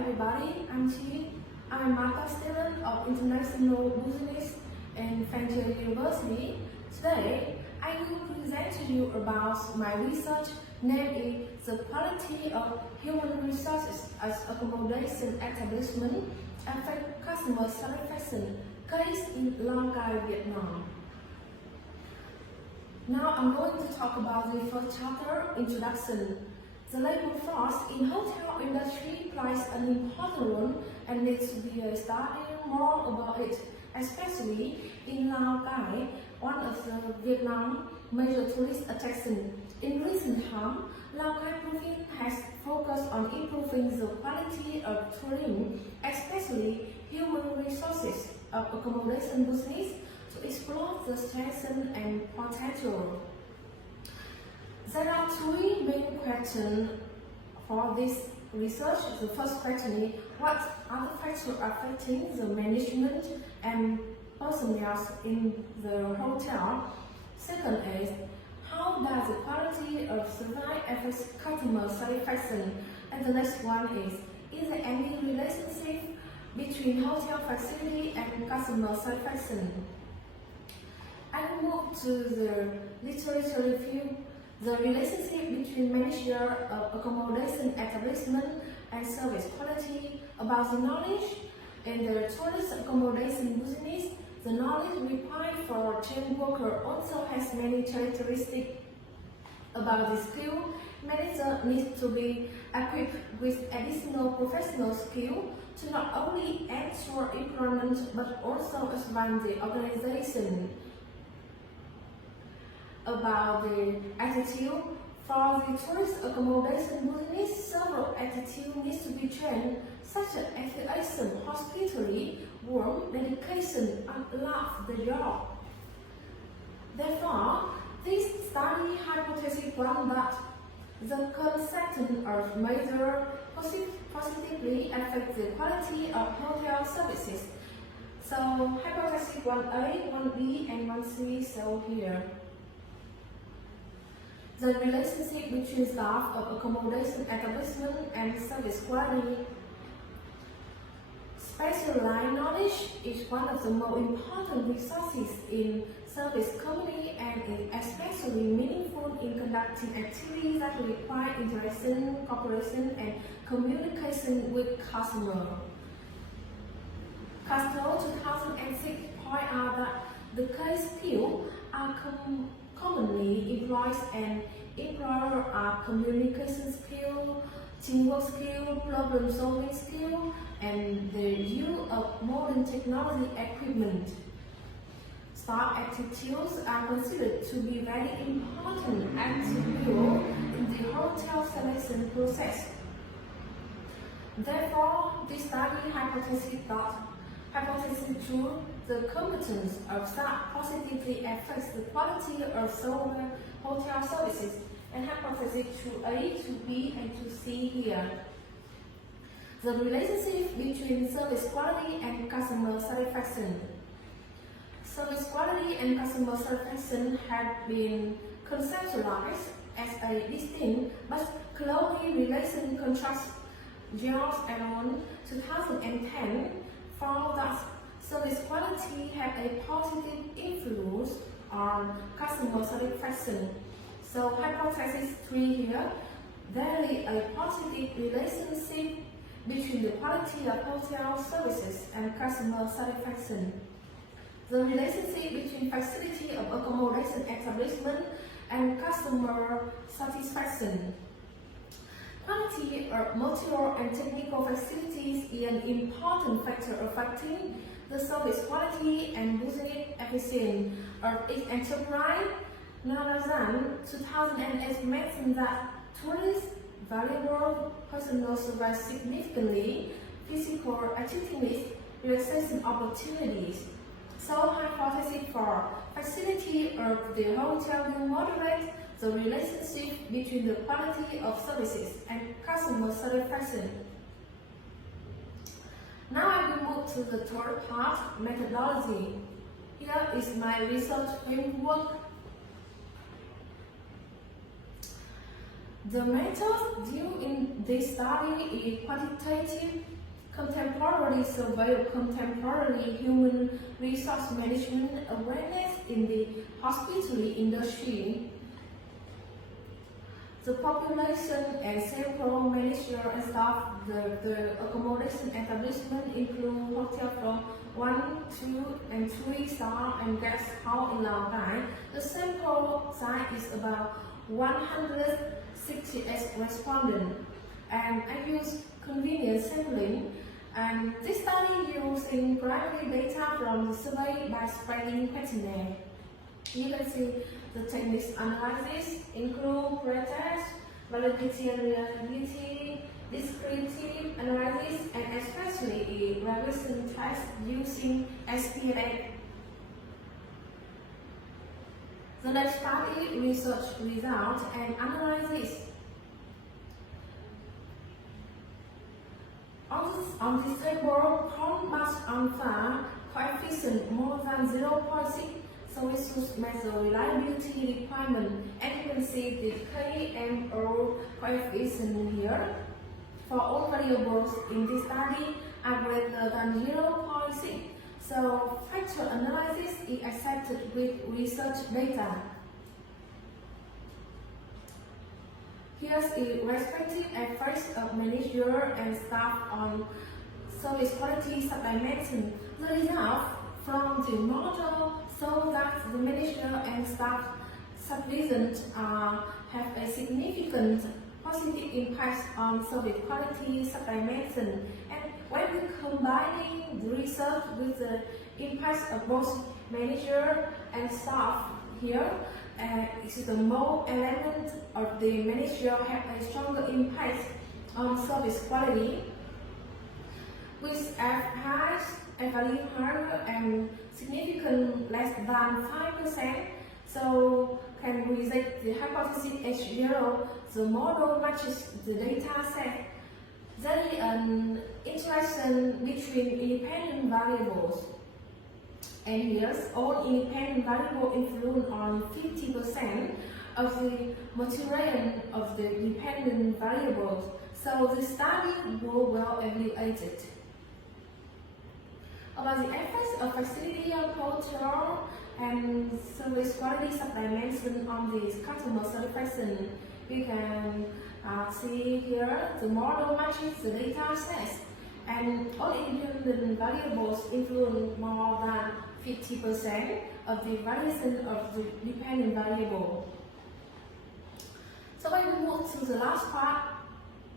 everybody, I'm Chia. I'm a master student of International Business in Feng University. Today, I will present to you about my research named the quality of human resources as accommodation establishment affect customer satisfaction case in Long Cai, Vietnam. Now I'm going to talk about the first chapter, Introduction. The labor force in hotel industry plays an important role and needs to be studied more about it, especially in Lao Cai, one of the Vietnam major tourist attractions. In recent times, Lao Cai province has focused on improving the quality of tourism, especially human resources of accommodation business, to explore the strengths and potential. There are three main questions for this research. The first question is, what are the factors affecting the management and personnel in the hotel? Second is, how does the quality of service affect customer satisfaction? And the next one is there any relationship between hotel facility and customer satisfaction? I will move to the literature review. The relationship between manager of accommodation establishment and service quality. About the knowledge in the tourist accommodation business, the knowledge required for trained worker also has many characteristics. About the skill, manager needs to be equipped with additional professional skill to not only ensure employment but also expand the organization. About the attitude, for the tourist accommodation business, several attitudes need to be trained, such as affiliation, hospitality, warmth, dedication, and love the job. Therefore, this study hypothesis found that the conception of major positively affect the quality of hotel services. So, hypothesis 1A, 1B, and 1C shown here. The relationship between staff of accommodation establishment and service quality. Specialized knowledge is one of the most important resources in service company and is especially meaningful in conducting activities that require interaction, cooperation, and communication with customers. Castle 2006 point out that the case skills are commonly employed and employer are communication skill, teamwork skill, problem solving skill, and the use of modern technology equipment. Staff attitudes are considered to be very important attribute in the hotel selection process. Therefore, this study hypothesis through the competence of staff positively affects the quality of solar hotel services, and hypothesis to A, to B, and to C here. The relationship between service quality and customer satisfaction. Service quality and customer satisfaction have been conceptualized as a distinct but closely related contrast. George Aron, 2010, found that service quality have a positive influence on customer satisfaction. So hypothesis 3 here, there is a positive relationship between the quality of hotel services and customer satisfaction. The relationship between facility of accommodation establishment and customer satisfaction. Quality of material and technical facilities is an important factor affecting the service quality and business efficiency of its enterprise. Nalazan 2008 mentioned that tourists valuable personal survive significantly physical activities, relaxation opportunities. So hypothesis for facility of the hotel will moderate the relationship between the quality of services and customer satisfaction. Now I will move to the third part, methodology. Here is my research framework. The method used in this study is quantitative contemporary survey of contemporary human resource management awareness in the hospitality industry. The population and sample manager and staff the accommodation establishment include hotel from 1, 2, and 3 star and guest house in Lao Cai. The sample size is about 168 respondents, and I use convenient sampling. And this study using primary data from the survey by spreading questionnaire. You can see the techniques analysis include pretest, validity and reliability, descriptive analysis, and especially a regression test using SPSS. The next study research result and analysis. On this table, Mass alpha coefficient more than 0.6. So we should measure reliability requirement, and you can see the KMO coefficient here. For all variables in this study are greater than 0.6. So factor analysis is accepted with research data. Here's a respective efforts of manager and staff on service quality supply management. The result from the model so that the manager and staff supervision have a significant positive impact on service quality supply management. And when we combining the research with the impact of both manager and staff here, it's the more element of the manager have a stronger impact on service quality, with a value higher and significant less than 5%. So can reject the hypothesis H0, the model matches the data set. There is an interaction between independent variables. And here's all independent variables influence on 50% of the material of the dependent variables. So the study was well evaluated. About the effects of facility culture and service quality supply management on the customer satisfaction, we can see here the model matches the data sets, and all independent variables influence more than 50% of the variation of the dependent variable. So I will move to the last part,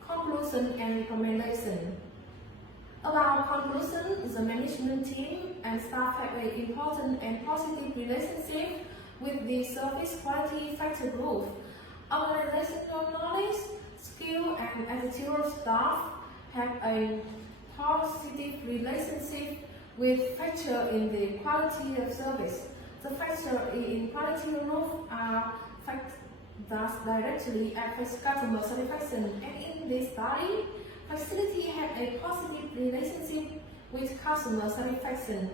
conclusion and recommendation. About conclusion, the management team and staff have an important and positive relationship with the service quality factor group. Organizational knowledge, skill, and attitude of staff have a positive relationship with factor in the quality of service. The factor in quality group are factors that directly affect customer satisfaction, and in this study, facility have a positive relationship with customer satisfaction.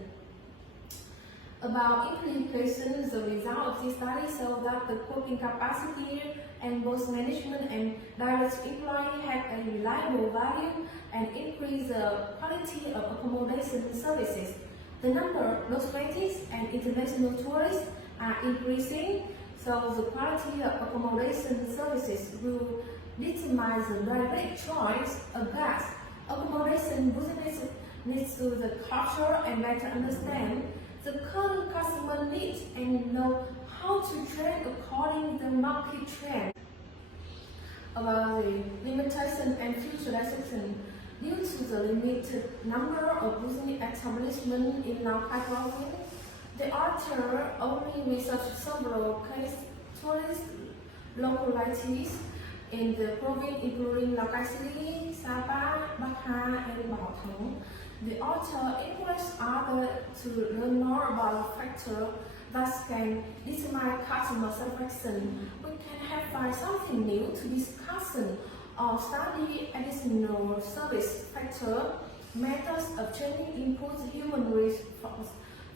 About implications, the result of this study show that the coping capacity and both management and direct employee have a reliable value and increase the quality of accommodation services. The number of domestic and international tourists are increasing, so the quality of accommodation services will determine the direct choice of guests. Accommodation business needs to the culture and better understand the current customer needs and know how to train according to the market trend. About the limitation and future restriction, due to the limited number of business establishments in Lao Cai province, the author only researched several case tourist localities in the province including Lao Cai City, Sapa, Bach, and Bach. The author encouraged others to learn more about factors that can determine customer satisfaction. We can find something new to discuss or study additional service factors, methods of training input human resources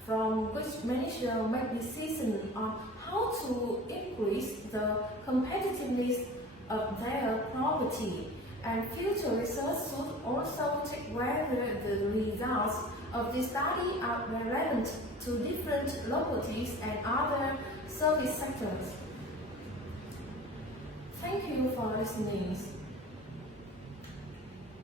from which manager make decisions on how to increase the competitiveness of their property, and future research should also check whether the results of this study are relevant to different localities and other service sectors. Thank you for listening.